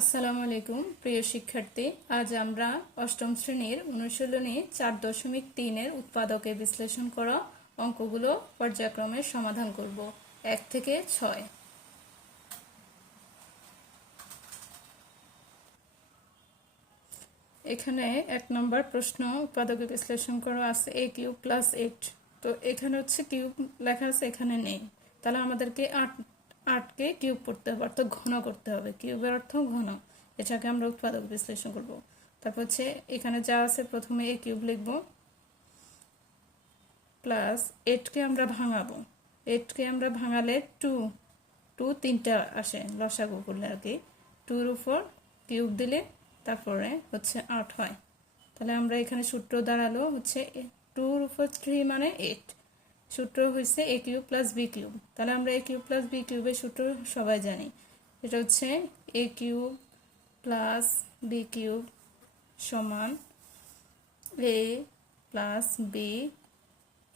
আসসালামু আলাইকুম প্রিয় শিক্ষার্থী, আজ আমরা অষ্টম শ্রেণীর অনুশীলনী 4.3 উৎপাদকে বিশ্লেষণ করা অঙ্কগুলো পর্যায়ক্রমে সমাধান করব 1 থেকে 6। এখানে 1 নম্বর প্রশ্ন, উৎপাদকে বিশ্লেষণ করা আছে a কিউব প্লাস 8। তো এখানে হচ্ছে কিউব লেখা আছে, এখানে নেই, তাহলে আমাদেরকে 8কে কিউব করতে হবে, অর্থাৎ ঘন করতে হবে। কিউবের অর্থ ঘন, এটাকে আমরা উৎপাদক বিশ্লেষণ করব। তারপর হচ্ছে এখানে যা আছে, প্রথমে a কিউব লিখব, প্লাস 8কে আমরা ভাঙাবো। 8কে আমরা ভাঙালে 2 তিনটা আসে, লসাগু করলে আর কি। 2-র উপর কিউব দিলে তারপরে হচ্ছে 8 হয়। তাহলে আমরা এখানে সূত্র দাঁড়ালো হচ্ছে 2-র উপর 3 মানে 8। সূত্র হয়েছে a cube plus b cube. তাহলে আমরা a কিউব প্লাস b কিউবের সূত্র সবাই জানি, এটা হচ্ছে a cube plus b cube সমান a plus b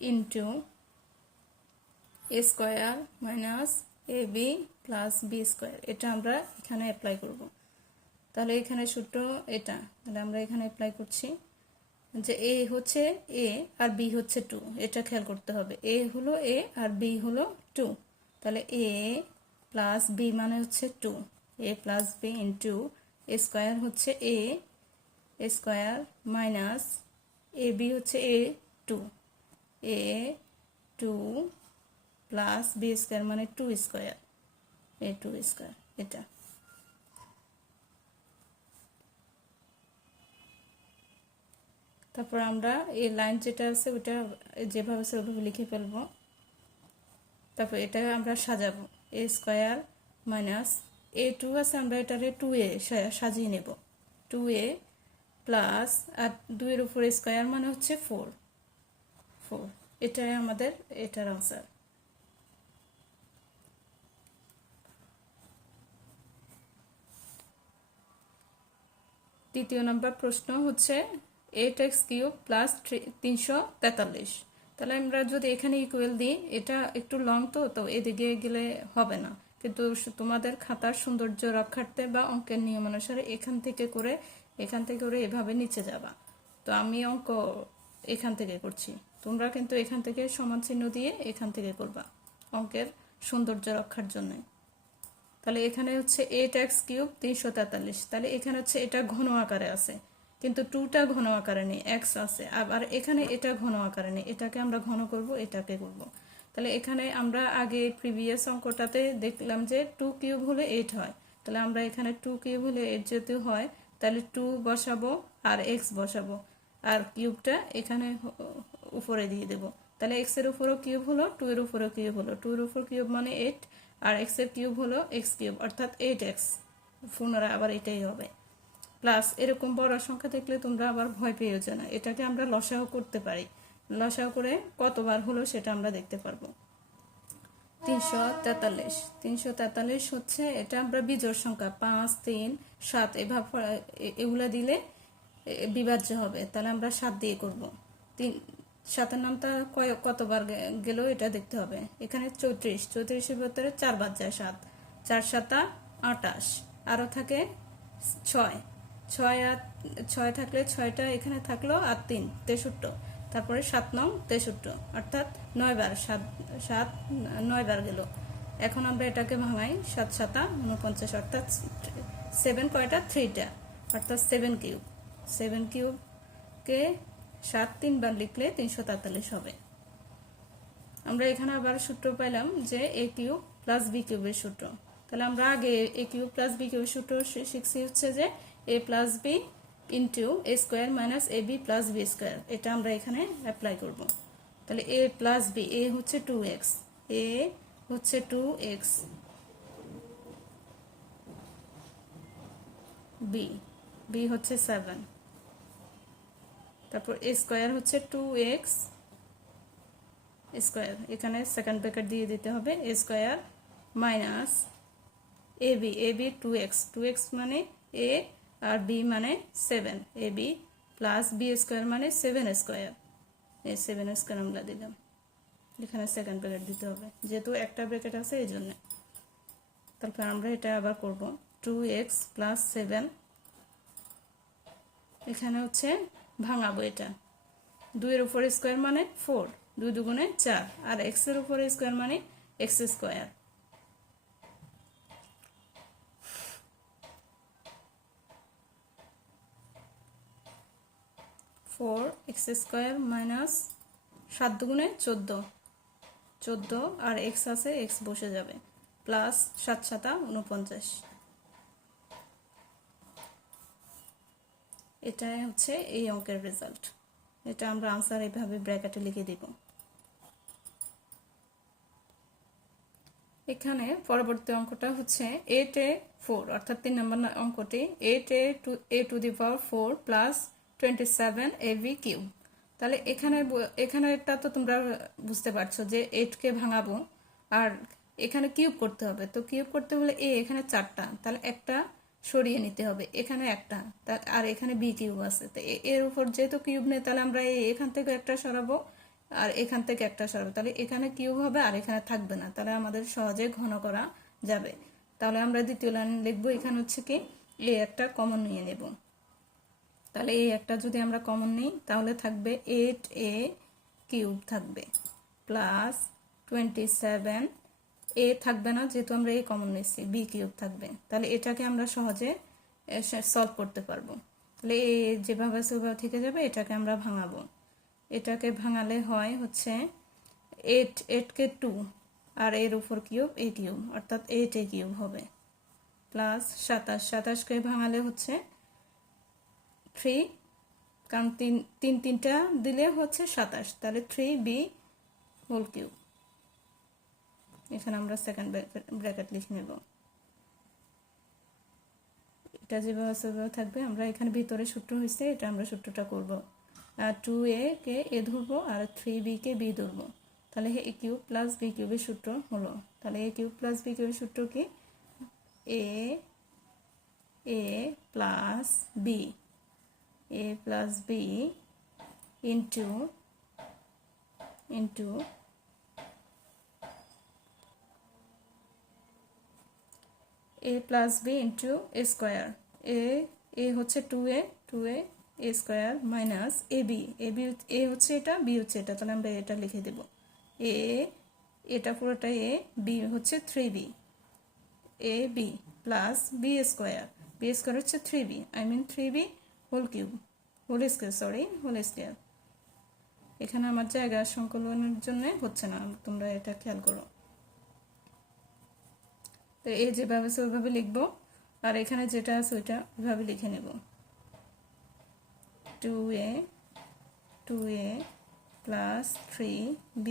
into a square minus ab plus b square. এটা আমরা এখানে অ্যাপ্লাই করব। তাহলে এখানে সূত্র এটা, তাহলে আমরা এখানে অ্যাপ্লাই করছি যে a হচ্ছে a আর b হচ্ছে 2, এটা খেয়াল করতে হবে। a হলো a আর b হলো 2, তাহলে a প্লাস b মানে হচ্ছে 2, a plus b into a square হচ্ছে a স্কোয়ার মাইনাস ab হচ্ছে a 2 প্লাস b স্কোয়ার মানে 2 স্কোয়ার, a 2 স্কোয়ার। এটা তারপর আমরা এই লাইন যেটা আছে ওটা যেভাবে আছে ওইভাবে লিখে ফেলবো। তারপর এটা আমরা সাজাবো, a স্কোয়ার মাইনাস a 2 আছে, আমরা এটারে 2a সাজিয়ে নেব। 2a প্লাস আর 2-এর উপর স্কোয়ার মানে হচ্ছে 4। এটাই আমাদের এটার আনসার। দ্বিতীয় নম্বর প্রশ্ন হচ্ছে 8x কিউব প্লাস 343। তাহলে আমরা যদি এখানে ইকুয়াল দিই, এটা একটু লং তো এদিকে গেলে হবে না, কিন্তু তোমাদের খাতার সৌন্দর্য রক্ষার্থে বা অঙ্কের নিয়ম অনুসারে এখান থেকে করে এভাবে নিচে যাবা। তো আমি অঙ্ক এখান থেকে করছি, তোমরা কিন্তু এখান থেকে সমান চিহ্ন দিয়ে এখান থেকে করবা অঙ্কের সৌন্দর্য রক্ষার জন্য। তাহলে এখানে হচ্ছে 8x কিউব 343, তাহলে এখানে হচ্ছে এটা ঘন আকারে আছে, কিন্তু 2টা ঘন আকারে নেই, x আছে। আবার এখানে এটা ঘন আকারে নেই, এটাকে আমরা ঘন করব, এটাকে করব। তাহলে এখানে আমরা আগে প্রিভিয়াস অঙ্কটাতে দেখলাম যে 2 কিউব হলে 8 হয়, তাহলে আমরা এখানে 2 কিউব হলে 8 যেহেতু হয়, তাহলে 2 বসাবো আর x বসাবো, আর কিউবটা এখানে উপরে দিয়ে দেব। তাহলে x এর উপরও কিউব হলো, 2 এর উপরও কিউব হলো, 2 এর উপর কিউব মানে 8, আর x এর কিউব হলো x কিউব অর্থাৎ 8x। পুনরায় আবার এটাই হবে। প্লাস এরকম বড় সংখ্যা দেখলে তোমরা আবার ভয় পেয়েও না, এটাকে আমরা লসাগু করতে পারি। লসাগু করে কতবার হলো সেটা আমরা দেখতে পারবো। 343 হচ্ছে, এটা আমরা বিজোড় সংখ্যা 5, 3, 7 এগুলা দিলে বিভাজ্য হবে, তাহলে আমরা 7 দিয়ে করব। 7-এর নামটা কতবার গেল এটা দেখতে হবে। এখানে 34-এর ভিতরে 4 বাদ যায়, 7, 4 7 28, আরো থাকে 6 থাকলে 6টা এখানে থাকলো, আর 3 63, তারপরে 7 9 63, অর্থাৎ 9 বার, 9 বার গেল। এখন আমরা এটাকে ভাঙাই, 7 7 49, অর্থাৎ 7 কয়টা, 3টা, অর্থাৎ 7 কিউবকে 7 3 বার লিখলে 343 হবে। আমরা এখানে আবার সূত্র পাইলাম যে a কিউব প্লাস b কিউবের সূত্র। তাহলে আমরা আগে a কিউব প্লাস b কিউবের সূত্র শিখছি হচ্ছে যে a plus b into a square minus ab plus b square. এটা আমরা এখানে অ্যাপ্লাই করব। তাহলে a প্লাস b, a হচ্ছে 2x, b হচ্ছে 7, তারপর a স্কোয়ার হচ্ছে 2x স্কোয়ার, এখানে সেকেন্ড ব্র্যাকেট দিয়ে দিতে হবে, a square minus ab 2x মানে a আর b মানে 7, ab প্লাস b স্কোয়ার মানে 7 স্কোয়ার, এই 7 স্কোয়ার আমরা দিলাম, এখানে সেকেন্ড ব্র্যাকেট দিতে হবে যেহেতু একটা ব্র্যাকেট আছে এই জন্য। তারপর আমরা এটা আবার করব, 2x প্লাস 7, এখানে হচ্ছে ভাঙাবো এটা। 2 এর উপর স্কোয়ার মানে 4, 2 দুগুণে 4, আর x এর উপর স্কোয়ার মানে x square. 4x square minus 7 দুগুণে 14, 14 আর x আছে, x বসে যাবে, প্লাস 7 7 49। এটাই হচ্ছে এই অঙ্কের রেজাল্ট। এটা আমরা আনসার এইভাবে ব্র্যাকেটে লিখে দিব। এখানে পরবর্তী অঙ্কটা হচ্ছে 8a4, অর্থাৎ 3 নম্বর অঙ্কটি 8a to the power 4 plus 27ab cube. তাহলে এখানে এটা তো তোমরা বুঝতে পারছো যে 8 কে ভাঙাবো আর এখানে কিউব করতে হবে। তো কিউব করতে হলে এখানে 4টা, তাহলে একটা সরিয়ে নিতে হবে, এখানে একটা, আর এখানে বি কিউব আছে। তো এর উপর যেহেতু কিউব নেই, তাহলে আমরা এখান থেকে একটা সরাবো আর এখান থেকে একটা সরাবো, তাহলে এখানে কিউব হবে আর এখানে থাকবে না, তাহলে আমাদের সহজে ঘন করা যাবে। তাহলে আমরা দ্বিতীয় লাইন লিখবো, এখানে হচ্ছে কি একটা কমন নিয়ে নেব। তাহলে একটা যদি আমরা কমন নিই তাহলে থাকবে 8a কিউব থাকবে প্লাস 27, এ থাকবে না যেহেতু আমরা কমন নিচ্ছি, বি কিউব থাকবে। তাহলে এটাকে আমরা সহজে সলভ করতে পারবো। তাহলে যেভাবে সেভাবে থেকে যাবে, এটাকে আমরা ভাঙাবো। এটাকে ভাঙালে হয় হচ্ছে 8 কে 2 আর এর উপর কিউব a কিউব, অর্থাৎ 8a কিউব হবে, প্লাস 27 কে ভাঙালে হচ্ছে 3, কারণ তিনটা দিলে হচ্ছে 27, তাহলে 3b হোল কিউব। এখানে আমরা সেকেন্ড ব্র্যাকেট লিখে নেব। এটা যেভাবে সেভাবে থাকবে। আমরা এখানে ভিতরে সূত্র হয়েছে, এটা আমরা সূত্রটা করব। 2a কে a ধরবো আর 3b কে b ধরবো, তাহলে a কিউব প্লাস b কিউবের সূত্র হলো। তাহলে a কিউব প্লাস b কিউবের সূত্র কি? a plus b, a plus b into a plus b into a square. a হচ্ছে 2a a square minus ab, a হচ্ছে এটা, b হচ্ছে এটা, তাহলে আমরা এটা লিখে দেব। এটা পুরোটা a, b হচ্ছে 3b, ab plus b square হচ্ছে 3b, I mean 3b whole cube, whole square. এখানে আমার জায়গা সংকলনের জন্য হচ্ছে না, তোমরা এটা খেয়াল করো। তো যেভাবে আছে ওইভাবে লিখবো, আর এখানে যেটা আছে ওইটা ওইভাবে লিখে নেব। 2a প্লাস 3b,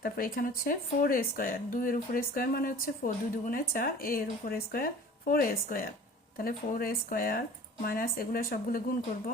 তারপর এখানে হচ্ছে 4a স্কোয়ার, 2 এর উপরে স্কোয়ার মানে হচ্ছে 4, 2 দুগুণে 4, a এর উপরে স্কোয়ার 4a স্কোয়ার, তাহলে 4a স্কোয়ার মাইনাস এগুলো সবগুলো গুণ করব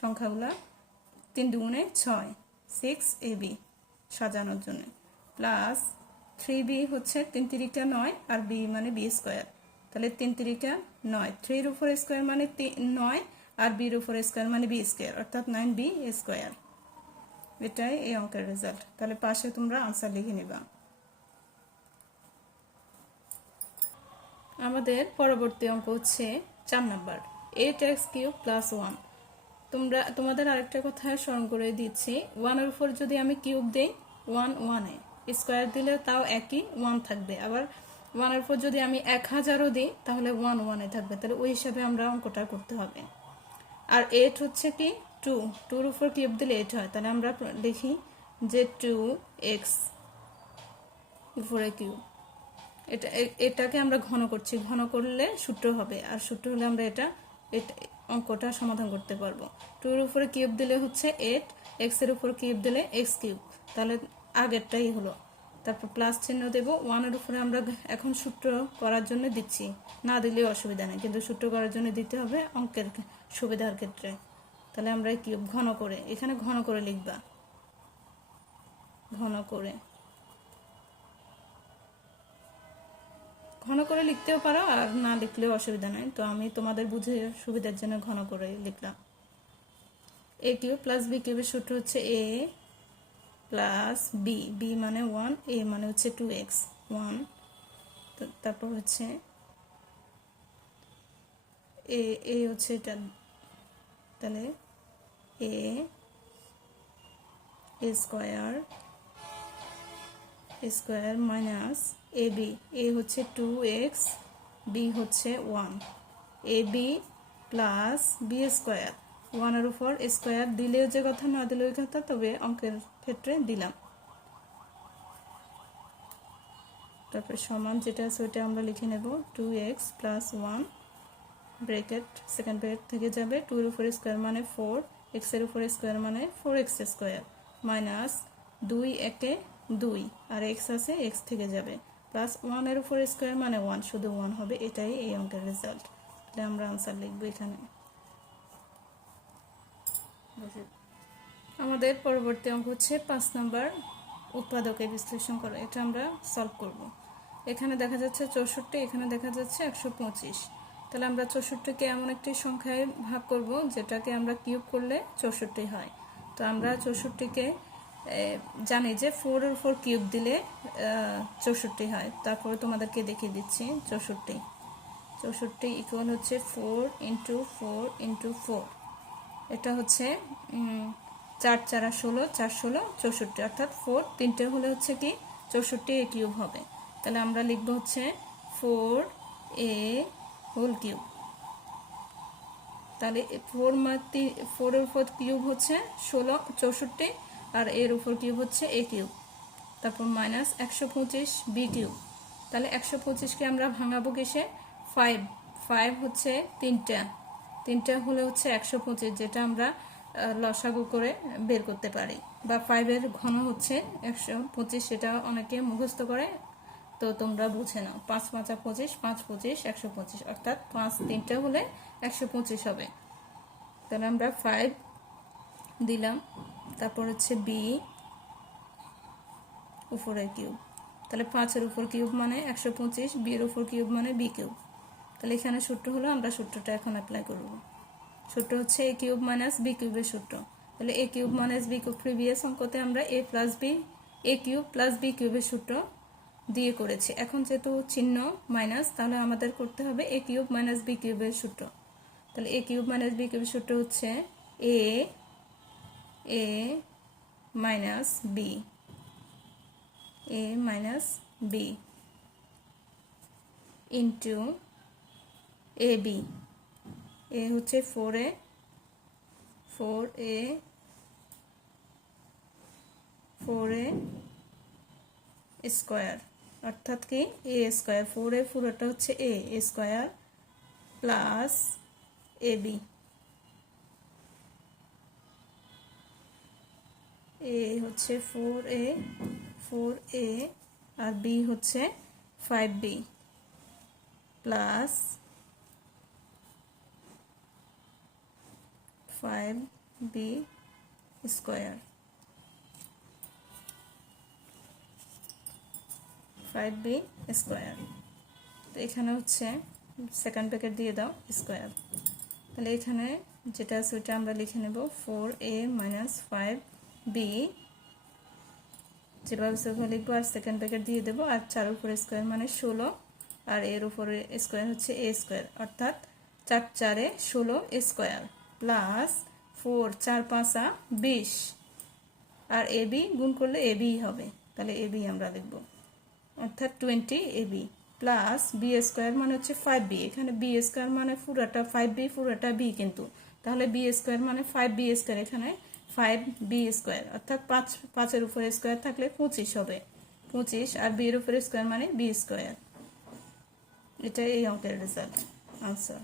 সংখ্যাগুলা, 3 দুগুণে 6, 6ab সাজানোর জন্য, প্লাস 3b হচ্ছে 3 তিরিকা 9 আর b মানে b স্কোয়ার, তাহলে 3 তিরিকা 9, 3 এর উপর স্কোয়ার মানে 9 আর b এর উপর স্কোয়ার মানে b স্কোয়ার, অর্থাৎ 9b স্কোয়ার। এটাই এই অঙ্কের রেজাল্ট। তাহলে পাশে তোমরা আনসার লিখে নিবা। আমাদের পরবর্তী অঙ্ক হচ্ছে 4 নাম্বার 8x কিউব প্লাস 1। তোমাদের আরেকটা কথা স্মরণ করে দিচ্ছি, 1 এর উপর যদি আমি কিউব দেই 1 1 এ, স্কোয়ার দিলে তাও একই 1 থাকবে, আবার 1 এর উপর যদি আমি 1000ও দিই তাহলে 1 1 এ থাকবে, তাহলে ওই হিসাবে আমরা অঙ্কটা করতে হবে। আর 8 হচ্ছে কি 2 এর উপর কিউব দিলে 8 হয়, তাহলে আমরা লিখি যে 2x উপরে কিউব। এটাকে আমরা ঘন করছি, ঘন করলে সূত্র হবে, আর সূত্র হলে আমরা এটা অঙ্কটা সমাধান করতে পারবো। 2 এর উপরে কিউব দিলে হচ্ছে 8, x এর উপর কিউব দিলে x কিউব, তাহলে আগেরটাই হলো। তারপর প্লাস চিহ্ন দেব। 1 এর উপরে আমরা এখন সূত্র করার জন্য দিচ্ছি, না দিলে অসুবিধা নেই, কিন্তু সূত্র করার জন্য দিতে হবে অঙ্কের সুবিধার ক্ষেত্রে। তাহলে আমরা কিউব ঘন করে, এখানে ঘন করে লিখবা, ঘন করে লিখতেও পারো আর না লিখলেও অসুবিধা নাই, তো আমি তোমাদের বুঝে সুবিধার জন্য ঘন করে লিখলাম। a কিউব প্লাস b কিউবের সূত্র হচ্ছে a প্লাস b, b মানে 1, a মানে হচ্ছে 2x, 1 তারপর হচ্ছে এ এ হচ্ছে এটা, তাহলে এ স্কোয়ার মাইনাস এ বি, এ হচ্ছে 2x, বি হচ্ছে 1, এ বি প্লাস বি স্কোয়ার, 1-এর উপর স্কোয়ার দিলেও যে কথা না দিলেও কথা, তবে অঙ্কের ক্ষেত্রে দিলাম। তারপর সমান যেটা আছে ওইটা আমরা লিখে নেব 2x plus 1 bracket second bracket থেকে যাবে, 2-এর উপর স্কোয়ার মানে 4, x এর উপর স্কোয়ার মানে 4x স্কোয়ার, মাইনাস 2 একে 2 আর x আছে x থেকে যাবে, প্লাস 1-এর উপর স্কোয়ার মানে 1, শুধু 1 হবে। এটাই এই অঙ্কের রেজাল্ট। তাহলে আমরা আনসার লিখব এখানে। আমাদের পরবর্তী অঙ্ক হচ্ছে 5 নম্বর, উৎপাদকে বিশ্লেষণ করা। এটা আমরা সলভ করব। এখানে দেখা যাচ্ছে 64, এখানে দেখা যাচ্ছে 125। তাহলে আমরা 64কে এমন একটি সংখ্যায় ভাগ করব যেটাকে আমরা কিউব করলে 64 হয়। তো আমরা 64কে জানি যে 4-এর উপর কিউব দিলে 64 হয়। তারপরে তোমাদেরকে দেখিয়ে দিচ্ছি 64 ইকুয়াল হচ্ছে 4 × 4 × 4। এটা হচ্ছে 4 × 16, 4 16 64, অর্থাৎ 4 তিনটে হলে হচ্ছে কি 64 এ কিউব হবে। তাহলে আমরা লিখব হচ্ছে 4a হোল কিউব। তাহলে 4-এর উপর কিউব হচ্ছে 16 64, আর এর উপর কিউব হচ্ছে a কিউব, তারপর মাইনাস 125 b কিউব। তাহলে 125কে আমরা ভাঙাবো কিসে, 5 হচ্ছে তিনটা হলে হচ্ছে 125, যেটা আমরা লসাগু করে বের করতে পারি, বা 5-এর ঘন হচ্ছে 125, সেটা অনেকে মুখস্থ করে, তো তোমরা বুঝে নাও। 5 × 5 = 25, 5 × 25 = 125, অর্থাৎ 5 তিনটা হলে 125 হবে। তাহলে আমরা 5 দিলাম, তারপর হচ্ছে বি উপরের কিউব। তাহলে 5-এর উপর কিউব মানে 125, বি-এর উপর কিউব মানে বি কিউব। তাহলে এখানে সূত্র হলো, আমরা সূত্রটা এখন অ্যাপ্লাই করব। সূত্র হচ্ছে a কিউব মাইনাস বি কিউবের সূত্র। তাহলে a cube minus B cube, previous অঙ্কতে আমরা a কিউব প্লাস বি কিউবের সূত্র দিয়ে করেছি। এখন যেহেতু চিহ্ন মাইনাস, তাহলে আমাদের করতে হবে a কিউব মাইনাস বি কিউবের সূত্র। তাহলে a কিউব মাইনাস বি কিউবের সূত্র হচ্ছে a minus B, into A B. এ হচ্ছে 4a স্কোয়ার, অর্থাৎ কি a স্কোয়ার, 4a পুরোটা হচ্ছে a square plus A B. এ হচ্ছে 4a আর বি হচ্ছে 5b plus 5b square, 5b square. তো এখানে হচ্ছে সেকেন্ড ব্র্যাকেট দিয়ে দাও স্কোয়ার। তাহলে এখানে যেটা আছে ওইটা আমরা লিখে নেব 4a মাইনাস 5b, যেভাবে সেভাবে লিখবো, আর সেকেন্ড ব্র্যাকেট দিয়ে দেবো, আর 4-এর উপরে স্কোয়ার মানে 16, আর এর উপরে স্কোয়ার হচ্ছে a স্কোয়ার, অর্থাৎ 4 × 4 = 16 square plus 4 × 4 = 20, R A B গুণ করলে এ বি হবে। তাহলে এ বি আমরা লিখব, অর্থাৎ 20 ab প্লাস বি স্কোয়ার মানে হচ্ছে 5b। এখানে বি স্কোয়ার মানে পুরোটা 5b, পুরোটা b কিন্তু, তাহলে বি স্কোয়ার মানে 5b স্কোয়ার, এখানে 5b স্কোয়ার, অর্থাৎ 5-এর উপরে স্কোয়ার থাকলে 25 হবে, 25, আর বি এর উপরে স্কোয়ার মানে বি স্কোয়ার। এটাই এই অঙ্কের রেজাল্ট, আনসার।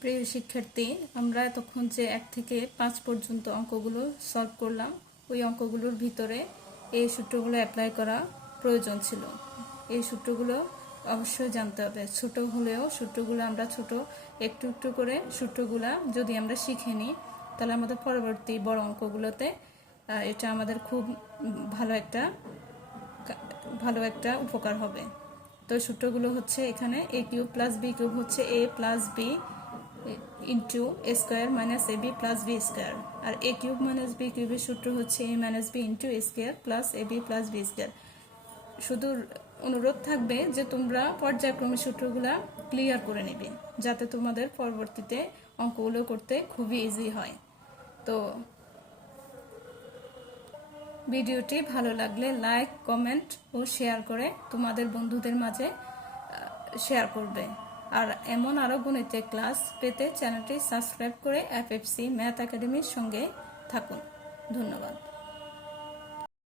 প্রিয় শিক্ষার্থী, আমরা এতক্ষণ যে 1 থেকে 5 পর্যন্ত অঙ্কগুলো সলভ করলাম, ওই অঙ্কগুলোর ভিতরে এই সূত্রগুলো অ্যাপ্লাই করা প্রয়োজন ছিল। এই সূত্রগুলো অবশ্যই জানতে হবে। ছোট হলেও সূত্রগুলো আমরা একটু একটু করে সূত্রগুলা যদি আমরা শিখে নিই, তাহলে আমাদের পরবর্তী বড় অঙ্কগুলোতে এটা আমাদের খুব ভালো একটা উপকার হবে। তো সূত্রগুলো হচ্ছে এখানে a cube plus b cube হচ্ছে a plus b into a square minus ab plus b square, আর এ কিউব মাইনাস বি কিউবের সূত্র হচ্ছে a minus B into a square plus A b plus b square. শুধু অনুরোধ থাকবে যে তোমরা পর্যায়ক্রমে সূত্রগুলা ক্লিয়ার করে নেবে, যাতে তোমাদের পরবর্তীতে অঙ্কগুলো করতে খুবই ইজি হয়। তো ভিডিওটি ভালো লাগলে লাইক, কমেন্ট ও শেয়ার করে তোমাদের বন্ধুদের মাঝে শেয়ার করবে। আর এমন আরও গণিতের ক্লাস পেতে চ্যানেলটি সাবস্ক্রাইব করে এফএফসি ম্যাথ একাডেমির সঙ্গে থাকুন। ধন্যবাদ।